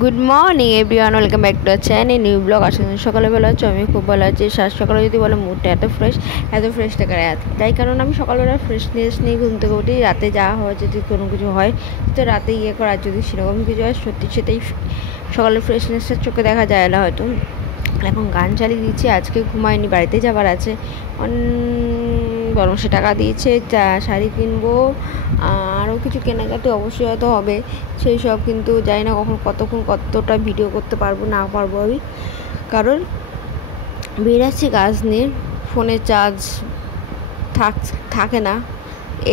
Good morning everyone, welcome back to channel new blog. আসলে সকালে বেলা হচ্ছে, আমি খুব ভালো আছি। সকালে যদি বলো মুডটা এত ফ্রেশ টাকা তাই কারণ আমি সকালবেলা ফ্রেশনেস নিয়ে ঘুম থেকে উঠি। রাতে যাওয়া হয় যদি কোনো কিছু হয় তো রাতে ইয়ে করার, যদি সেরকম কিছু হয় সত্যি সেটাই সকালে ফ্রেশনেসের চোখে দেখা যায় না হয়তো। এখন গান চালিয়ে দিচ্ছি, আজকে ঘুমায়নি, বাড়িতে যাবার আছে। বরং সে টাকা দিয়েছে, শাড়ি কিনবো, আরও কিছু কেনাকাটি অবশ্যই হয়তো হবে সেই সব, কিন্তু জানি না কতক্ষণ কতটা ভিডিও করতে পারবো না পারবো আমি, কারণ বেরাচ্ছি কাজ নিয়ে, ফোনে চার্জ থাকে না,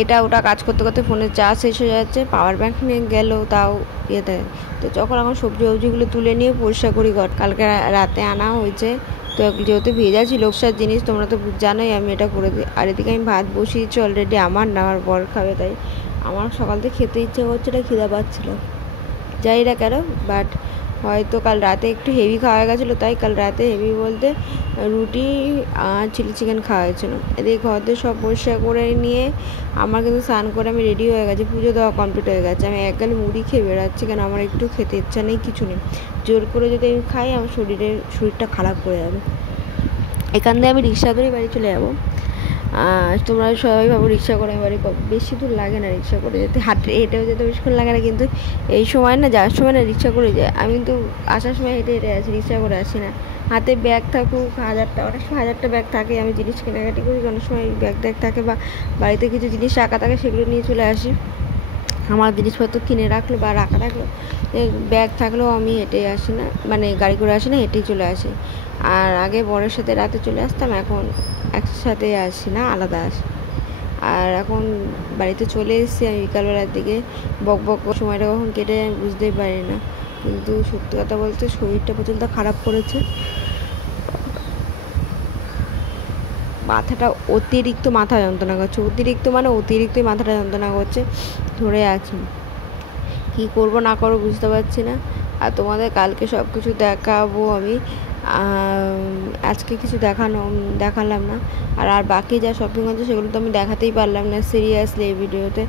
এটা ওটা কাজ করতে করতে ফোনের চার্জ শেষ হয়ে যাচ্ছে। পাওয়ার ব্যাঙ্ক নিয়ে গেলেও তাও ইয়েতে, তো যখন এখন সবজিগুলো তুলে নিয়ে পরিষ্কার করি ঘর, কালকে রাতে আনা হয়েছে। তো যেহেতু ভেজা ছিল লোকসার জিনিস, তোমরা তো জানোই, আমি এটা করে দিই। আর এদিকে আমি ভাত বসিয়েছি অলরেডি, আমার না আমার বর খাবে, তাই আমার সকাল থেকে খেতে ইচ্ছে করছে, এটা খিদা পাচ্ছিল, জানি না কেন, বাট হয়তো কাল রাতে একটু হেভি খাওয়া গেছিলো, তাই কাল রাতে হেভি বলতে রুটি আর চিলি চিকেন খাওয়া হয়েছিলো। এদিকে ঘরদের সব পরিষ্কার করে নিয়ে আমার কিন্তু স্নান করে আমি রেডি হয়ে গেছি, পুজো দেওয়া কমপ্লিট হয়ে গেছে। আমি এক গালে মুড়ি খেয়ে বেরোচ্ছি, কেন আমার একটু খেতে ইচ্ছা নেই, কিছু নেই। জোর করে যদি আমি খাই আমার শরীরটা খারাপ করে যাবে। এখান থেকে আমি রিক্সা ধরে বাড়ি চলে যাবো। তোমরা সবাই ভাবো রিক্সা করে বাড়ি, বেশি দূর লাগে না রিক্সা করে যেতে, হেঁটেও যেতে বেশিক্ষণ লাগে না, কিন্তু এই সময় না, যাওয়ার সময় না রিক্সা করে যায়। আমি কিন্তু আসার সময় হেঁটে আসি, রিক্সা করে আসি না। হাতে ব্যাগ থাকুক অনেক সময় 1000টা ব্যাগ থাকে, আমি জিনিস কেনাকাটি করি, অনেক সময় ব্যাগ থাকে, বা বাড়িতে কিছু জিনিস রাখা থাকে, সেগুলো নিয়ে চলে আসি। আমার জিনিসপত্র কিনে রাখলো বা রাখা থাকলো, ব্যাগ থাকলেও আমি হেঁটে আসি না, মানে গাড়ি করে আসি না, হেঁটেই চলে আসি। আর আগে বরের সাথে রাতে চলে আসতাম, এখন একসাথে আসি না, আলাদা আসি। আর এখন বাড়িতে চলে এসেছি আমি বিকালবেলার দিকে, বক সময়টা কখন কেটে আমি বুঝতেই পারি না। কিন্তু সত্যি কথা বলতে শরীরটা প্রচণ্ড খারাপ করেছে, মাথাটা অতিরিক্ত মাথা যন্ত্রণা করছে, অতিরিক্তই মাথাটা যন্ত্রণা করছে, ধরে আছি, কী করবো না করবো বুঝতে পারছি না। আর তোমাদের কালকে সব কিছু দেখাবো আমি, আজকে কিছু দেখালাম না। আর বাকি যা শপিং হচ্ছে সেগুলো তো আমি দেখাতেই পারলাম না সিরিয়াসলি এই ভিডিওতে,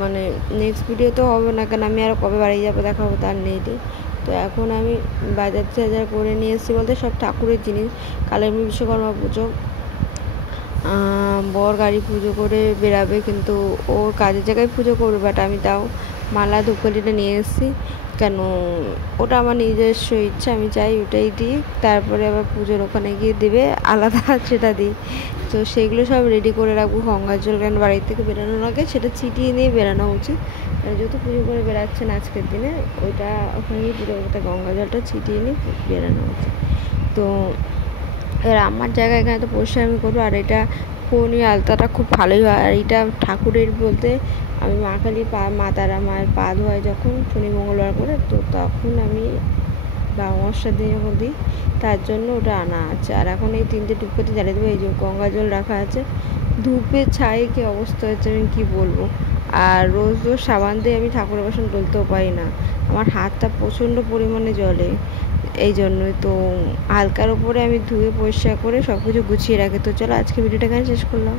মানে নেক্সট ভিডিও তো হবে না, কেন আমি আর কবে বাড়ি যাবো দেখাবো তার নেই। তো এখন আমি বাজার করে নিয়ে এসেছি বলতে সব ঠাকুরের জিনিস, কালের বিশ্বকর্মা পুজো, বর গাড়ি পুজো করে বেরাবে, কিন্তু ওর কাজের জায়গায় পুজো করবে, বাট আমি তাও মালা ধূপকাঠিটা নিয়ে এসেছি, কেন ওটা আমার নিজস্ব ইচ্ছা, আমি চাই ওটাই দিই, তারপরে আবার পুজোর ওখানে গিয়ে দেবে আলাদা সেটা দিই। তো সেগুলো সব রেডি করে রাখবো, গঙ্গার জল, কারণ বাড়ি থেকে বেরোনোর আগে সেটা ছিটিয়ে নিয়ে বেরানো উচিত। যেহেতু পুজো করে বেরাচ্ছেন আজকের দিনে, ওইটা ওখানে গিয়ে পুজো করতে গঙ্গা জলটা ছিটিয়ে নিয়ে বেরানো উচিত। তো এবার আমার জায়গায় এখানে তো পরিষ্কার আমি করবো। আর এটা ফোনের আলতাটা খুব ভালোই হয়, আর এটা ঠাকুরের বলতে আমি মা কালী মা তারা মায়ের পা ধোয় যখন শনি মঙ্গলবার করে, তো তখন আমি বা অমাবস্যার দিন যখন দিই, তার জন্য ওটা আনা আছে। আর এখন এই 3টে ধূপকাঠি জ্বালিয়ে দেবো, এই যে গঙ্গা জল রাখা আছে, ধূপের ছাই কী অবস্থা হচ্ছে আমি কী বলবো। আর রোজ সাবান দিয়ে আমি ঠাকুরের বাসন তুলতেও পারি না, আমার হাতটা প্রচণ্ড পরিমাণে জ্বলে, এই জন্যই তো হালকার ওপরে আমি ধুয়ে পরিষ্কার করে সব কিছু গুছিয়ে রাখি। তো চলো আজকে ভিডিওটা এখানে শেষ করলাম।